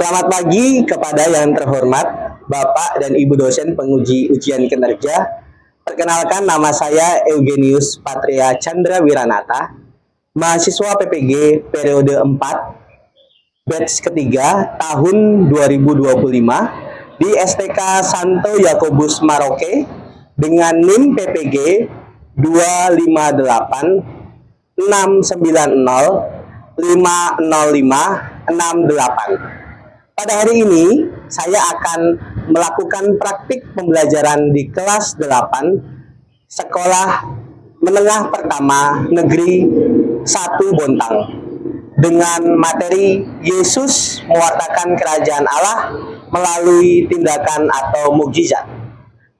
Selamat pagi kepada yang terhormat Bapak dan Ibu dosen penguji ujian kinerja. Perkenalkan, nama saya Eugenius Patria Chandra Wiranata, mahasiswa PPG periode 4, batch ketiga tahun 2025 di STK Santo Yakobus Maroke dengan NIM PPG 258 690 50568. Pada hari ini, saya akan melakukan praktik pembelajaran di kelas 8 Sekolah Menengah Pertama Negeri 1 Bontang dengan materi Yesus mewartakan kerajaan Allah melalui tindakan atau mukjizat.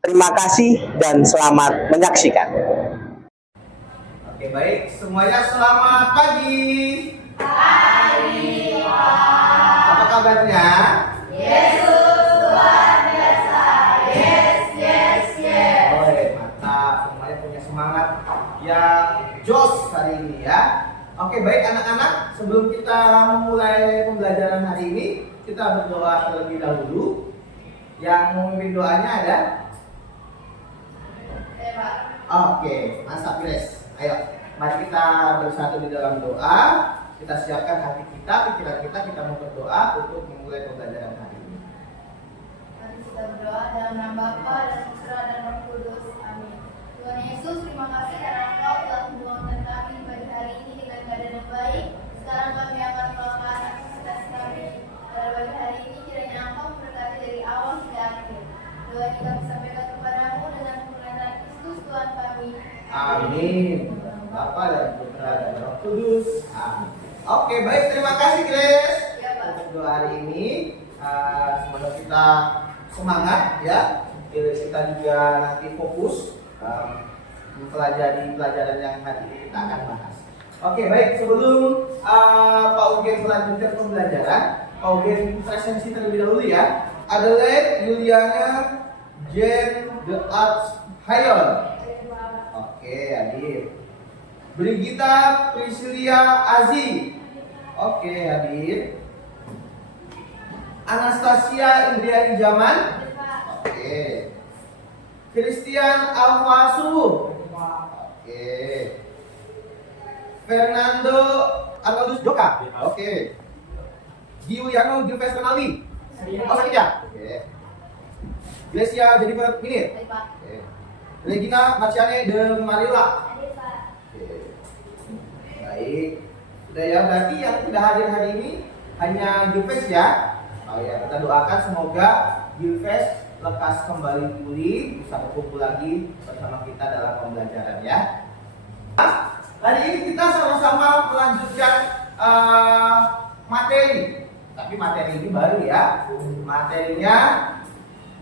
Terima kasih dan selamat menyaksikan. Oke, baik. Semuanya selamat pagi. Pagi, Pak. Apa kabarnya? Yesus luar biasa. Yes, yes, yes. Mantap. Semuanya punya semangat yang jos hari ini ya. Oke, baik anak-anak. Sebelum kita memulai pembelajaran hari ini, kita berdoa terlebih dahulu. Yang memimpin doanya ada? Pak. Oke, mantap Grace. Ayo, mari kita bersatu di dalam doa. Kita siapkan hati kita, pikiran kita mau berdoa untuk memulai pembelajaran hari ini. Mari kita berdoa dalam nama Bapa dan Putra dan Roh Kudus. Amin. Tuhan Yesus, terima kasih karena Engkau telah membangunkan kami pada hari ini dengan keadaan yang baik. Sekarang kami akan melakukan aktivitas kami pada pagi hari ini. Kiranya Engkau memberkati dari awal hingga akhir. Doa ini kami sampaikan kepadamu dengan pemerintahan Kristus Tuhan kami. Amin. Bapa dan Putra dan Roh Kudus. Amin. Oke, baik. Terima kasih Grace Ya, Pak. untuk doa hari ini. Semoga kita semangat ya. Kita juga nanti fokus mempelajari pelajaran yang hari ini kita akan bahas. Oke, baik. Sebelum Pak Ugen melanjutkan pembelajaran, Pak Ugen presensi terlebih dahulu ya. Adelaide Yuliana Jen The Arts Hayon. Oke, hadir. Brigita Priscilia Aziz. Oke, hadir. Anastasia Indriani Jaman. Oke. Christian Alfasu. Oke. Fernando Arnoldus Joka. Oke. Giuliano Gilves Renaldi. Oh, sakit ya? Oke. Glesia Jennifer Minir. Baik, Pak. Oke. Regina Marciane de Marilla. Hadir, Pak. Oke. Baik. Sudah ya, berarti yang tidak hadir hari ini hanya Gilves ya. Oh ya, kita doakan semoga Gilves lekas kembali pulih, bisa berkumpul lagi bersama kita dalam pembelajaran ya. Hari ini kita sama-sama melanjutkan materi. Tapi materi ini baru ya. Materinya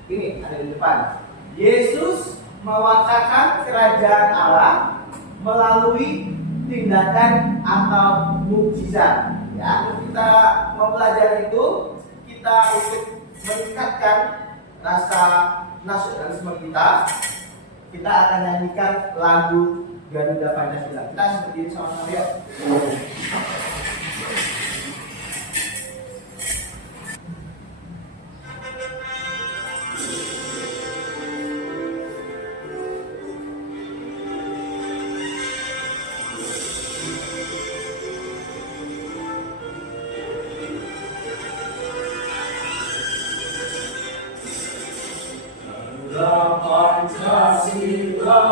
ini ada di depan. Yesus mewartakan kerajaan Allah melalui tindakan atau mukjizat. Ya, kita mempelajari itu, kita untuk meningkatkan rasa nasionalisme kita akan nyanyikan lagu Garuda Pancasila. Kita seperti ini sama-sama yuk. Pancasila,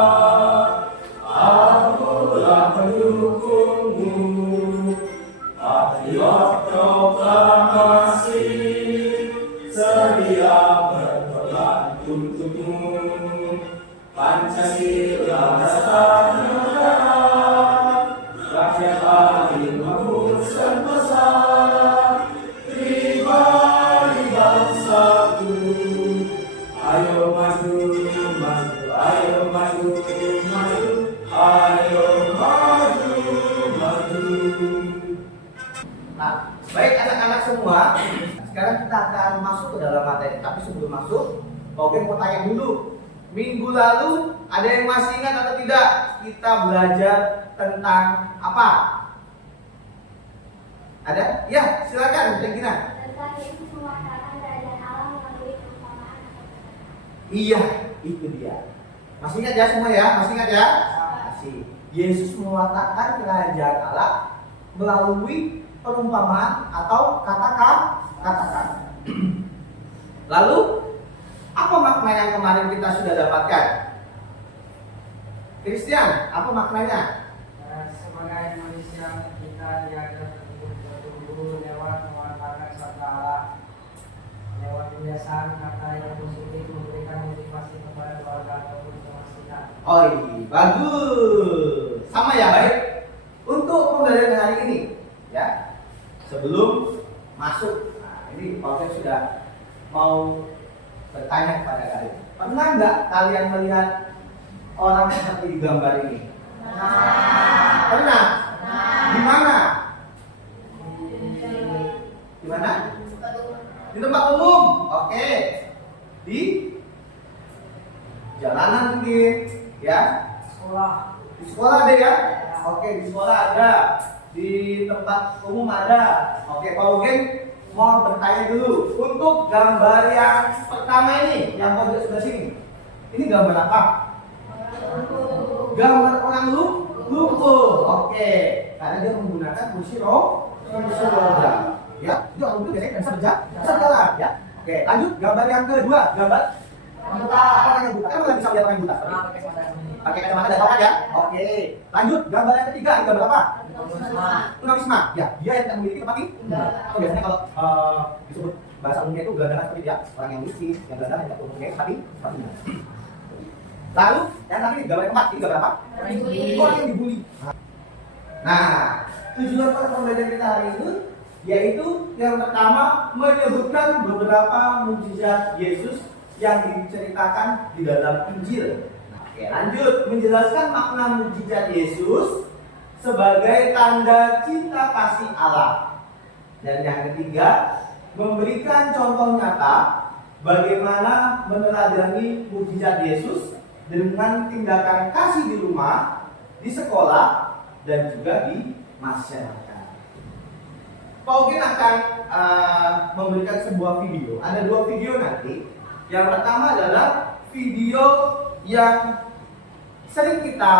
akulah pendukungmu, patriot proklamasi, sedia berkorban untukmu. Pancasila dasar negara, rakyat paling menguruskan pesan, pribadi bangsaku. Ayo maju, maju, ayo maju, maju, ayo maju, maju. Nah, baik anak-anak semua. Sekarang kita akan masuk ke dalam materi. Tapi sebelum masuk, Oke mau tanya dulu. Minggu lalu ada yang masih ingat atau tidak? Kita belajar tentang apa? Ada? Ya, silakan, Regina. tentang Yesus mewakilkan kerajaan Allah melalui perumpamaan. Iya, itu dia. Masih ingat ya semua ya? Masih ingat ya? Masih. Yesus mewatakkan kerajaan Allah melalui perumpamaan atau kata-kata. Lalu, apa makna yang kemarin kita sudah dapatkan? Christian, apa maknanya? Sebagai manusia kita diajar untuk bertumbuh lewat mewartakan sabda Allah, lewat kebiasaan kata yang positif memberikan motivasi kepada keluarga ataupun teman kita. Oh iya, bagus. Sama ya, baik. Untuk pembelajaran hari ini, ya, sebelum masuk, nah, ini Paulus sudah mau bertanya kepada kalian. Pernah nggak kalian melihat orang seperti di gambar ini? Pernah? Di mana? Di mana? Di tempat umum. Oke. Di jalanan mungkin, ya. Sekolah. Di sekolah ada ya? Oke, di sekolah ada. Di tempat umum ada. Oke, Pak Ugen mau bertanya dulu. Untuk gambar yang pertama ini, yang pojok sebelah sini. Ini gambar apa? Gambar orang lumpuh. Oke, karena dia menggunakan kursi roda. Ya, itu orang lumpuh biasanya bisa berjalan, ya. Oke, lanjut gambar yang kedua, gambar buta. Orang yang buta, kan bisa lihat orang yang buta. Pakai kacamata dan tokat ya. Oke, lanjut gambar yang ketiga, ini gambar apa? Tunawisma. Ya, dia yang tidak memiliki tempat tinggal. Atau biasanya kalau disebut bahasa umumnya itu gelandangan seperti itu ya, orang yang miskin, yang gelandangan yang tidak mempunyai tempat tinggal. Lalu yang terakhir gambar yang keempat, ini gambar apa? Orang yang dibully. Nah, tujuan pada pembelajaran kita hari ini yaitu yang pertama menyebutkan beberapa mukjizat Yesus yang diceritakan di dalam Injil. Oke, lanjut menjelaskan makna mukjizat Yesus sebagai tanda cinta kasih Allah. Dan yang ketiga, memberikan contoh nyata bagaimana meneladani mukjizat Yesus dengan tindakan kasih di rumah, di sekolah, dan juga di masyarakat. Pak Ugen akan memberikan sebuah video. Ada 2 video nanti. Yang pertama adalah video yang sering kita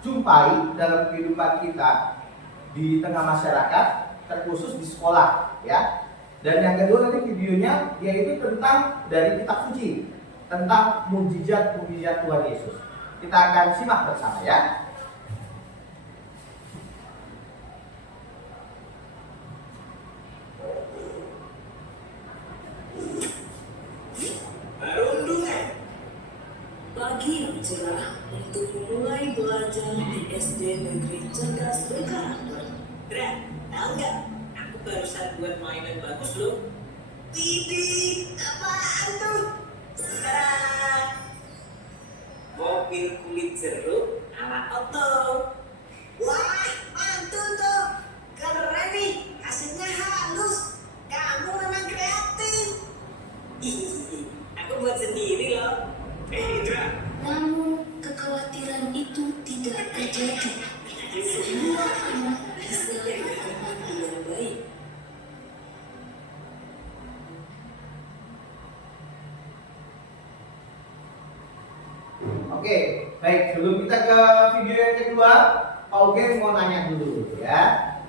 jumpai dalam kehidupan kita di tengah masyarakat, terkhusus di sekolah, ya. Dan yang kedua nanti videonya yaitu tentang dari kitab suci, tentang mukjizat-mukjizat Tuhan Yesus. Kita akan simak bersama ya. Perundungan pagi yang cerah untuk mulai belajar di SD Negeri Cerdas Berkarakter. Dra, tahu nggak? Aku barusan buat mainan bagus loh. Widih, apaan tuh? Sekarang mobil kulit jeruk ala Otto. Wah, mantul tuh. Keren nih, hasilnya halus. Kamu memang kreatif. Ih, aku buat sendiri loh. Indra. Namun kekhawatiran itu tidak terjadi. Semua anak bisa berkembang dengan baik. Oke, baik. Sebelum kita ke video yang kedua, Pak Ugen mau nanya dulu ya,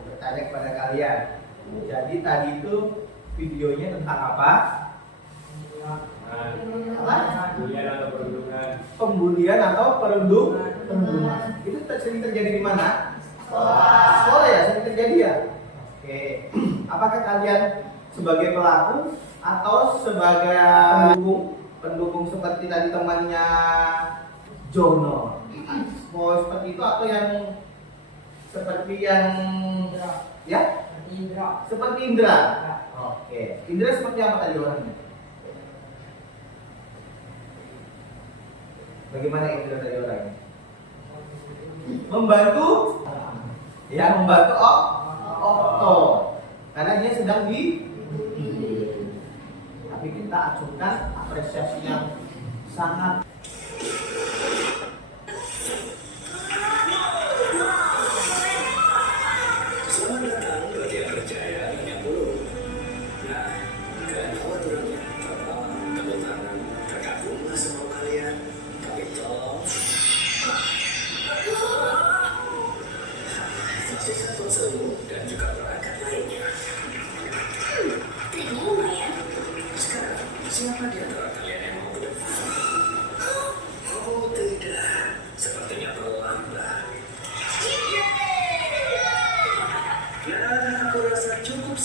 bertanya kepada kalian. Jadi tadi itu videonya tentang apa? Pembulian atau perundungan. Pembulian atau perundungan. Itu sering terjadi di mana? Sekolah ya, sering terjadi ya. Oke. Apakah kalian sebagai pelaku atau sebagai pendukung seperti tadi temannya Jono? Mau seperti itu atau yang seperti yang ya? Seperti Indra. Oke. Indra seperti apa tadi orangnya? Bagaimana Indra tadi orangnya? Membantu? Ya, membantu Otto. Karena dia sedang tapi kita acungkan apresiasi yang sangat. Selamat datang bagi yang percaya yang belum. Nah,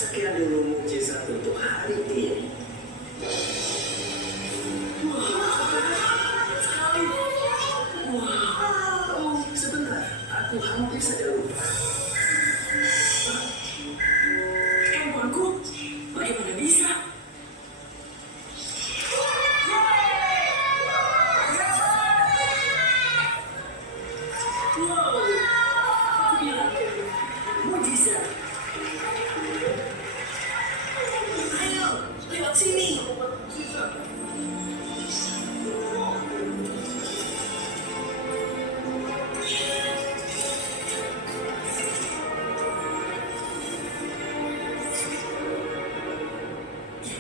Sekian dulu mukjizat untuk hari ini. Wah, sekali. Wow, sebentar, aku hampir saja lupa. Handphoneku, bagaimana bisa? Wow, aku bilang, mukjizat. Ayo, lewat sini.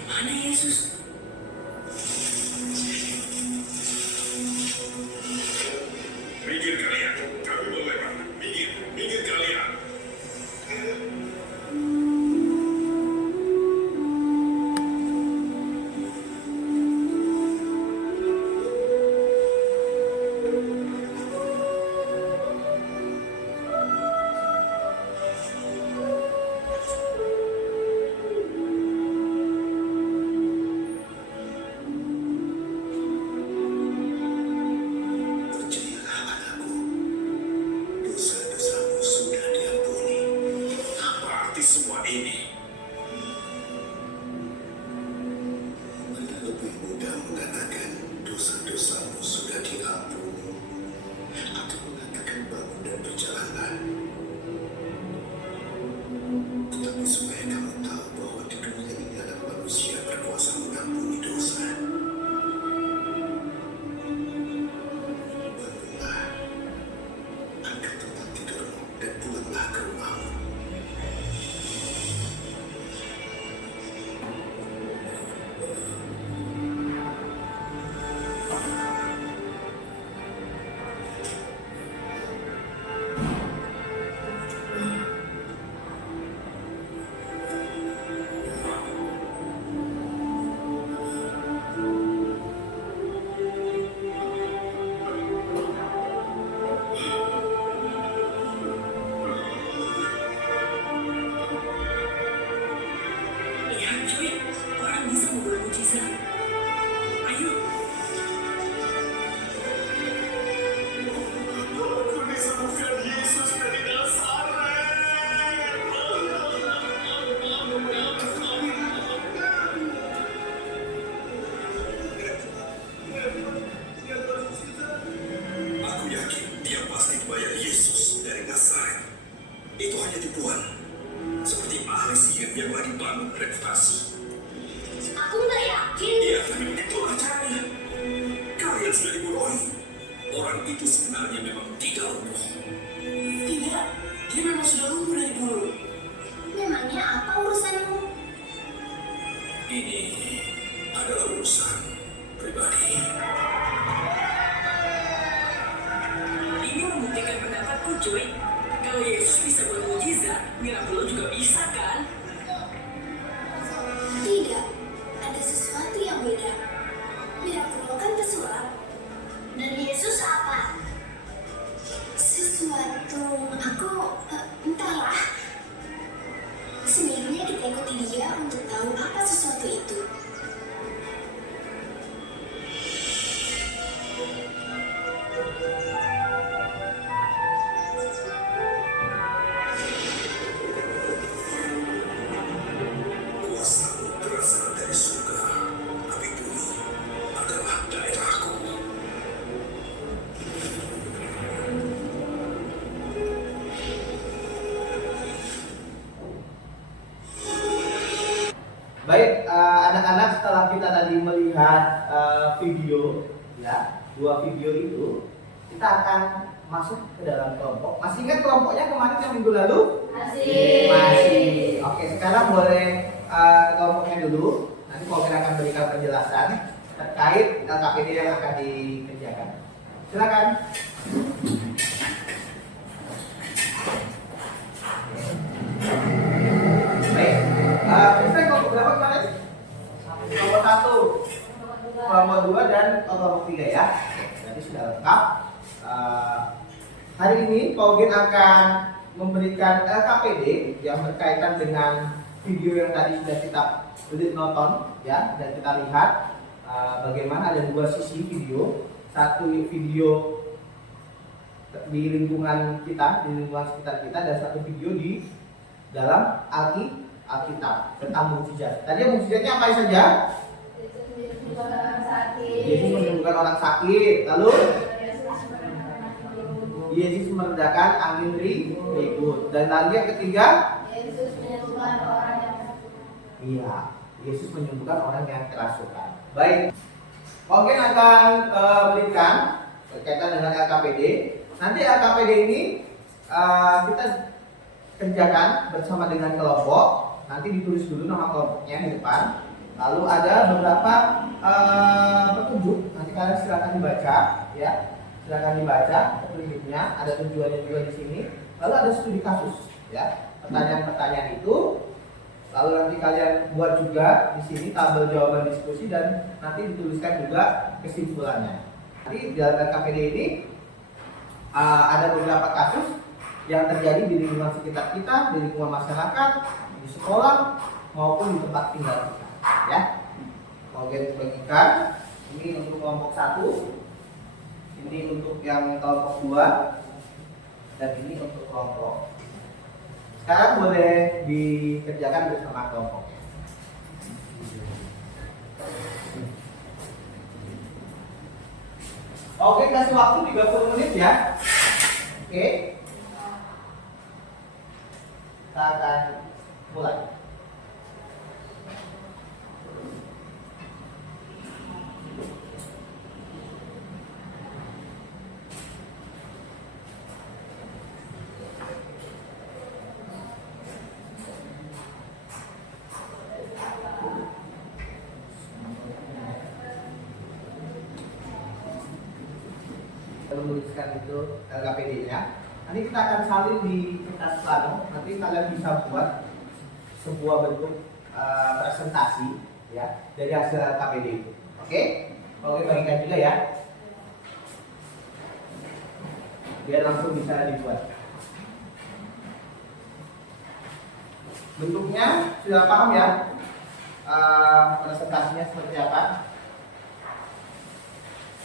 Mana Yesus? Minggir kalian, kami mau lewat. Minggir, minggir kalian. Percayalah anakku, dosa-dosamu sudah diampuni. Apa arti semua ini? Lebih mudah mengatakan dosa-dosamu sudah diampuni atau mengatakan bangun dan berjalanlah. Tetapi supaya kamu tahu bahwa di dunia ini ada manusia berkuasa mengampuni dosa. Bangunlah, angkat tempat tidurmu dan pulanglah ke rumahmu. Lihat cuy, orang bisa membuat mukjizat. Ayo. Aku disembuhkan Yesus dari Nazaret. Aku yakin dia pasti bayar Yesus dari Nazaret. Itu hanya tipuan. Seperti ahli sihir yang lagi bangun reputasi. Aku nggak yakin. Iya, itulah caranya. Kalian sudah dibodohi. Orang itu sebenarnya memang tidak lumpuh. Tidak, dia memang sudah lumpuh dari dulu. Memangnya apa urusanmu? Ini adalah urusan pribadi. Ini membuktikan pendapatku, cuy. Kalau Yesus bisa buat mukjizat, miracle juga bisa kan? Tidak, ada sesuatu yang beda. Miracle kan pesulap. Dan Yesus apa? Sesuatu aku entahlah. Sebaiknya kita ikuti dia untuk tahu apa sesuatu itu. Kuasamu berasal dari surga, tapi bumi adalah daerahku. Baik, anak-anak, setelah kita tadi melihat video, ya, 2 video itu, kita akan masuk ke dalam kelompok. Masih ingat kelompoknya kemarin yang minggu lalu? Masih. Oke, sekarang boleh kelompoknya dulu. Nanti Pauline akan berikan penjelasan terkait LKPD yang akan dikerjakan. Silakan. Baik. Kita kelompok berapa kemarin? Kelompok 1, kelompok 2 dan kelompok 3 ya. Jadi sudah lengkap. Hari ini Pauline akan memberikan LKPD yang berkaitan dengan video yang tadi sudah kita nonton ya, dan kita lihat bagaimana ada dua sisi video. Satu video di lingkungan kita, di lingkungan sekitar kita, dan satu video di dalam Alkitab tentang mukjizat. Tadi mukjizatnya apa saja? Yesus menyembuhkan orang sakit, lalu Yesus meredakan angin ribut, dan lagi yang ketiga, Yesus menyembuhkan orang yang iya, Yesus menyembuhkan orang yang kerasukan. Baik, mungkin akan berikan berkaitan dengan LKPD. Nanti LKPD ini kita kerjakan bersama dengan kelompok. Nanti ditulis dulu nama kelompoknya di depan. Lalu ada beberapa petunjuk. Nanti kalian silakan dibaca, ya. Silakan dibaca petunjuknya. Ada tujuannya juga di sini. Lalu ada studi kasus, ya. Pertanyaan-pertanyaan itu. Lalu nanti kalian buat juga di sini tabel jawaban diskusi dan nanti dituliskan juga kesimpulannya. Nanti di dalam LKPD ini ada beberapa kasus yang terjadi di lingkungan sekitar kita, di lingkungan masyarakat, di sekolah maupun di tempat tinggal kita. Ya, kemudian dibagikan. Ini untuk kelompok 1, ini untuk yang kelompok 2, dan ini untuk kelompok. Sekarang boleh dikerjakan bersama kelompoknya. Oke, kasih waktu 30 menit ya. Oke. Kita akan mulai. Menuliskan itu LKPD-nya. Nanti kita akan salin di kertas plano. Nanti kalian bisa buat sebuah bentuk presentasi ya dari hasil LKPD itu. Oke? Oke, bagikan juga ya. Biar langsung bisa dibuat. Bentuknya sudah paham ya? Presentasinya seperti apa?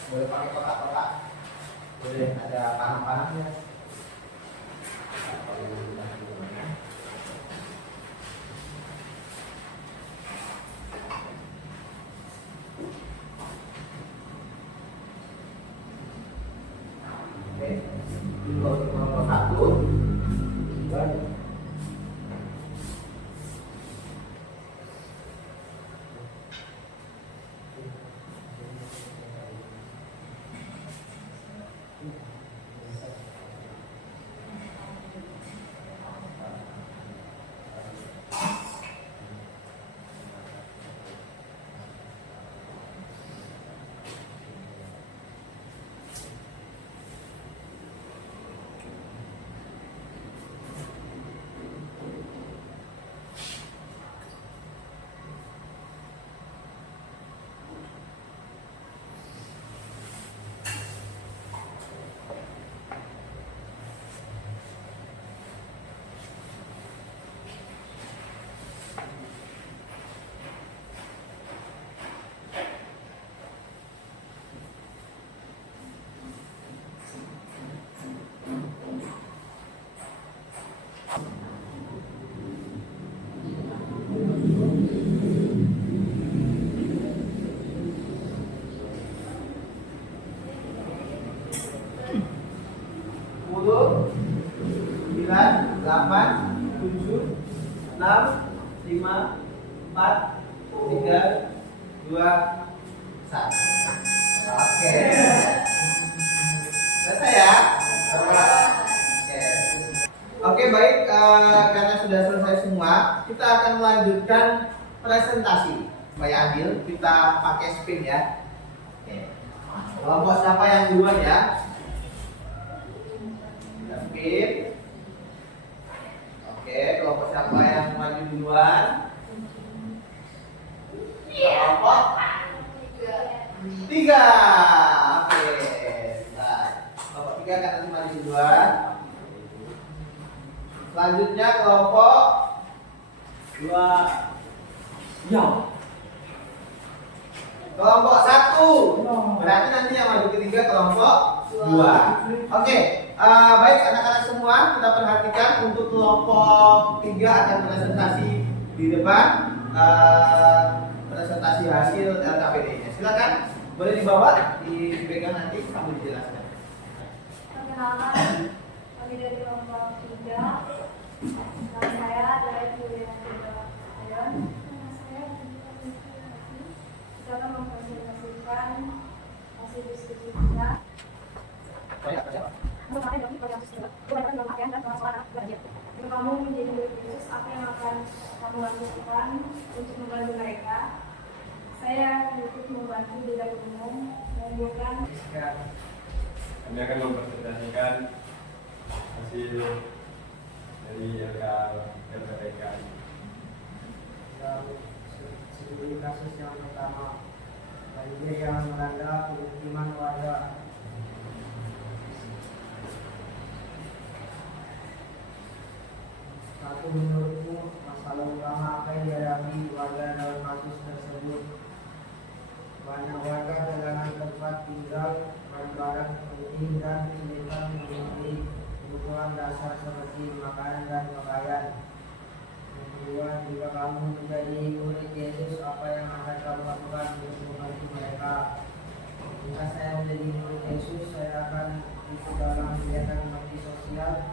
Boleh pakai kotak-kotak. Boleh ada panah-panahnya. Oke, untuk nomor 1, sembilan, 8, 7, 6, 5, 4, 3, 2, 1. Oke. Selesai ya? Oke, baik. Karena sudah selesai semua, kita akan melanjutkan presentasi. Supaya adil, kita pakai spin ya. Oke. Kelompok siapa yang duluan ya? Spin. Oke, kelompok siapa yang maju duluan? Kelompok 3. Oke. Nah, kelompok 3 akan nanti maju duluan. Selanjutnya kelompok Dua. Ya. Kelompok 1. Berarti nanti yang maju ketiga kelompok 2. Oke, baik anak-anak semua, kita perhatikan untuk kelompok 3 akan presentasi di depan, presentasi hasil LKPD-nya. Silakan, boleh dibawa, dipegang nanti sambil dijelaskan. Perkenalkan, kami dari kelompok 3. Nama saya adalah Juliana Ayon. Nama saya kita akan mempresentasikan hasil diskusi kita. Kamu menjadi guru khusus, apa yang akan kamu lakukan untuk membantu mereka? Saya akan ikut membantu di dapur umum, mengumpulkan. Kami akan mempresentasikan hasil dari LKPK. Studi kasus yang pertama, banjir yang melanda pemukiman warga. Satu, menurutmu masalah utama apa yang dihadapi warga dalam kasus tersebut? Banyak warga kehilangan tempat tinggal, barang-barang penting dan kesulitan memenuhi kebutuhan dasar seperti makanan dan pakaian. Yang kedua, jika kamu menjadi murid Yesus, apa yang akan kamu lakukan untuk membantu mereka? Jika saya menjadi murid Yesus, saya akan ikut dalam kegiatan bakti sosial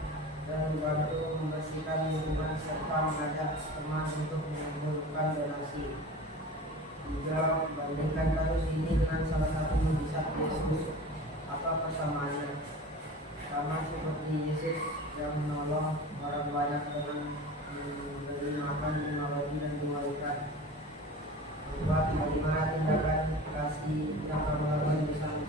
dan membantu membersihkan lingkungan serta mengajak teman untuk mengumpulkan donasi. Tiga, bandingkan kasus ini dengan salah satu mujizat Yesus. Apa persamaannya? Sama seperti Yesus yang menolong orang banyak dengan memberi makan 5 roti dan 2 ikan. Empat, bagaimana tindakan kasih yang kamu lakukan di sana?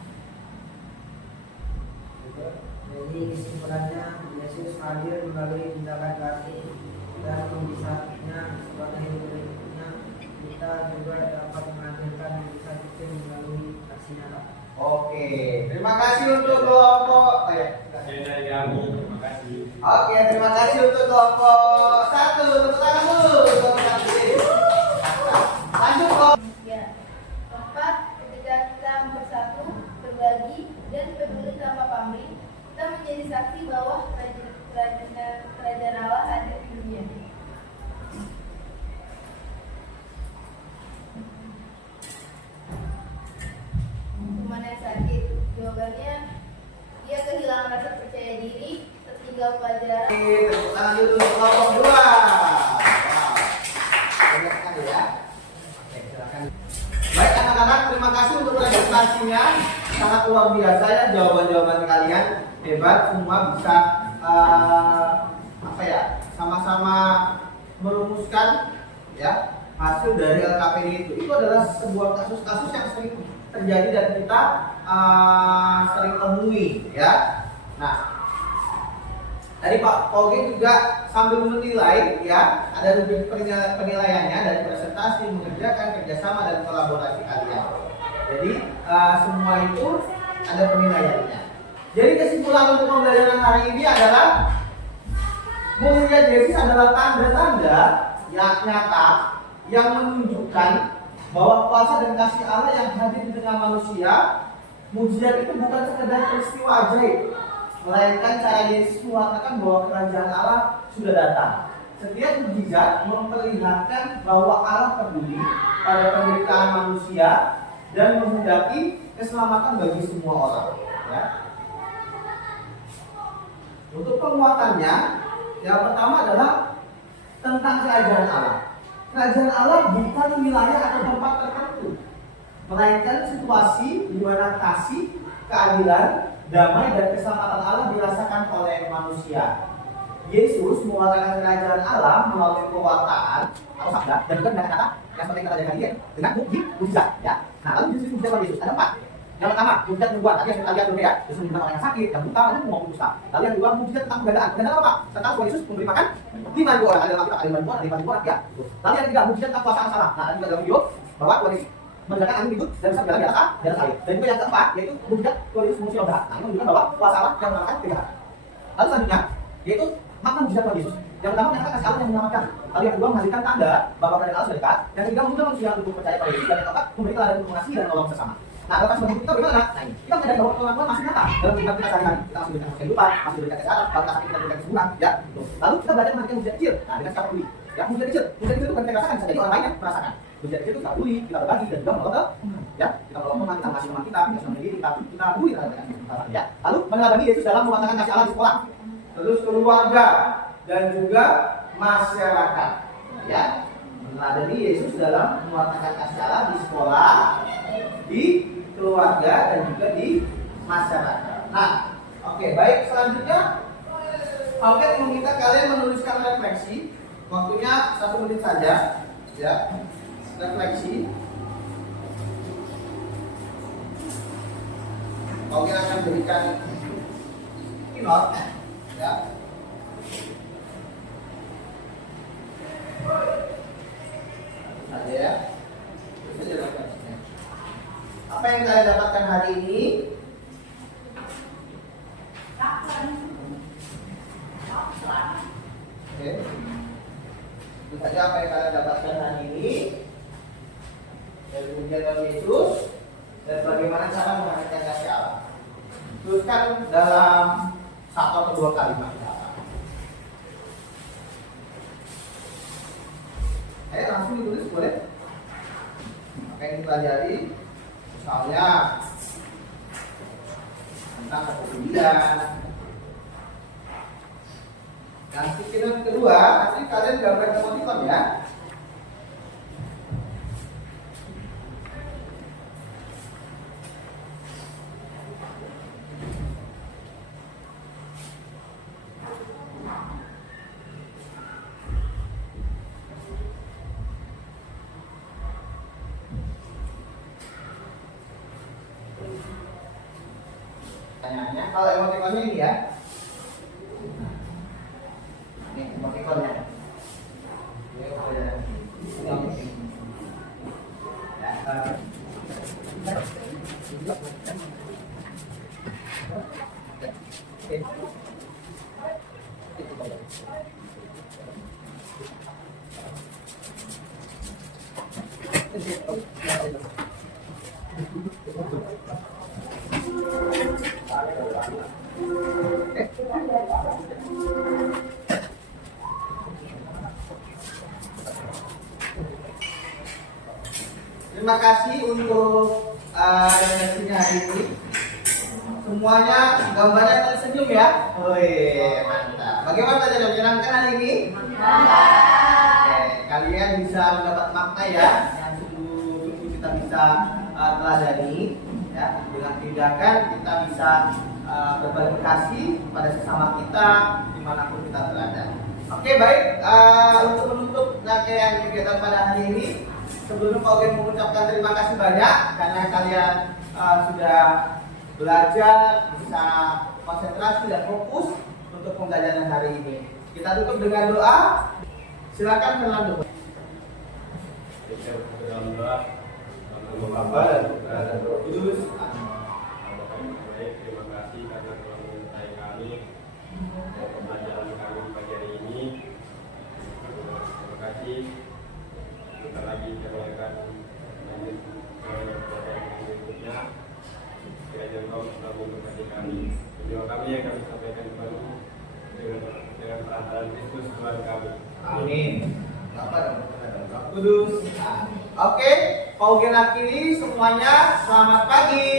Jadi kesimpulannya, Yesus hadir melalui tindakan kasih dan mujizatnya sebagai berikutnya. Kita juga dapat menghadirkan mujizat itu melalui kasih nyata. Oke, terima kasih untuk kelompok. Sekian dari kami, terima kasih. Oke, terima kasih untuk kelompok 1. Tepuk tangan dulu. Lanjut kelompok. Ya. Keempat, ketika kita bersatu, berbagi, dan peduli tanpa pamrih, kita menjadi saksi bahwa kerajaan Allah hadir di dunia. Mana yang sakit? Jawabannya, dia kehilangan rasa percaya diri, tertinggal pelajaran. Tepuk tangan dulu untuk kelompok 2. Wow. Banyak sekali ya. Oke, silakan. Baik anak-anak, terima kasih untuk presentasinya. Sangat luar biasa ya, jawaban-jawaban kalian hebat, semua bisa sama-sama merumuskan ya hasil dari LKPD itu. Itu adalah sebuah kasus-kasus yang sering terjadi dan kita sering temui ya. Nah, tadi Pak Ogi juga sambil menilai ya, ada rubrik penilaiannya dari presentasi, mengerjakan, kerjasama dan kolaborasi kalian. Jadi semua itu ada penilaiannya. Jadi kesimpulan untuk pembelajaran hari ini adalah melihat Yesus adalah tanda-tanda yang nyata yang menunjukkan bahwa kuasa dan kasih Allah yang hadir di tengah manusia. Mujizat itu bukan sekedar peristiwa ajaib, melainkan cara Yesus mengatakan bahwa kerajaan Allah sudah datang. Setiap mujizat memperlihatkan bahwa Allah peduli pada penderitaan manusia dan menghendaki keselamatan bagi semua orang. Ya. Untuk penguatannya, yang pertama adalah tentang kerajaan Allah. Kerajaan Allah bukan wilayah atau tempat tertentu, melainkan situasi di mana kasih, keadilan, damai dan keselamatan Allah dirasakan oleh manusia. Yesus mewakilkan kerajaan Allah melalui perkataan atau sabda dan juga dengan kata yang seperti kata kalian dengan bukti mujizat. Ya. Nah, lalu jenis mujizat Yesus ada 4. Yang pertama, mujizat membuat, tadi yang kita lihat dulu ya, Yesus menyembuhkan orang yang sakit, yang buta, dan maupun kusta. Lalu yang kedua, mujizat tentang penggandaan. Penggandaan apa? Tentang bahwa Yesus memberi makan 5.000 orang, ada dalam kita ada 5.000 orang, ada 5.000 orang ya. Lalu yang ketiga, mujizat tentang kuasa Allah. Nah, tadi juga dalam video bahwa Tuhan Yesus mengerjakan angin ribut dan bisa berjalan di atas air. Dan juga yang keempat, yaitu mujizat Tuhan Yesus mengusir roh jahat. Nah, ini menunjukkan bahwa kuasa Allah yang melakukan kejahatan. Lalu selanjutnya, yaitu makna mujizat Tuhan Yesus. Yang pertama menyatakan kasih Allah yang menyelamatkan. Lalu yang kedua menghadirkan tanda bahwa kerajaan Allah sudah dekat. Yang ketiga mengundang manusia untuk percaya pada Yesus. Dan yang keempat memberi teladan untuk mengasihi dan menolong sesama. Nah, lepas seperti kita bagaimana? Nah, ini kita menyadari bahwa pengakuan masih nyata dalam kehidupan kita sehari-hari. Kita masih diberikan kehidupan, masih diberikan kesehatan, kalau kita sakit kita diberikan kesembuhan, ya. Gitu. Lalu kita belajar mematikan mujizat kecil. Nah, dengan sikap peduli. Ya, mujizat kecil itu bukan kita rasakan, bisa jadi orang lain yang merasakan. Mujizat kecil itu kita peduli, kita berbagi dan juga menolong ya. Kita menolong teman, kita kasih teman kita senang diri, kita peduli terhadap mereka. Ya. Lalu meneladani Yesus dalam mewartakan kasih Allah di sekolah. Terus keluarga dan juga masyarakat. Ya. Meneladani Yesus dalam mewartakan kasih Allah di sekolah, di keluarga dan juga di masyarakat. Nah, oke, baik, selanjutnya oke, meminta kalian menuliskan refleksi. Waktunya 1 menit saja, ya. Refleksi. Oke, akan berikan keynote, ya. Saja ya. Terus saja refleksinya. Apa yang kalian dapatkan hari ini? Oke. Itu saja apa yang kalian dapatkan hari ini. Dan kemudian dari Yesus dan bagaimana cara menghadirkan kasih Allah. Tuliskan dalam 1 atau 2 kalimat. Ayo langsung ditulis boleh. Apa yang dipelajari? Misalnya tentang kepedulian. Nanti keynote kedua, nanti kalian gambar emoticon ya. Pertanyaannya, kalau emoticonnya ini ya. Ini emoticonnya. Ini emoticonnya. Terima kasih untuk yang hasilnya hari ini. Semuanya gambarnya tersenyum ya. Wih, mantap. Bagaimana belajar menyenangkan hari ini? Oke, kalian bisa mendapat makna ya yang sungguh-sungguh kita bisa teladani ya. Dengan tindakan kita bisa berbagi kasih pada sesama kita dimanapun kita berada. Oke, baik. Untuk menutup rangkaian kegiatan pada hari ini, sebelum kalian mengucapkan terima kasih banyak karena kalian sudah belajar, bisa konsentrasi dan fokus untuk pembelajaran hari ini. Kita tutup dengan doa. Silakan Fernando. Kita dalam doa. Bapa dan Roh Kudus. Terima kasih karena telah menyertai kami dalam pembelajaran kami pagi hari ini. Terima kasih. Sebentar lagi kami akan lanjut ke program berikutnya. Kiranya Engkau selalu memberkati kami. Doa kami yang kami sampaikan baru dengan perantaraan Kristus Tuhan kami. Amin. Bapa dan Roh Kudus. Oke, Paugen akhiri semuanya. Selamat pagi.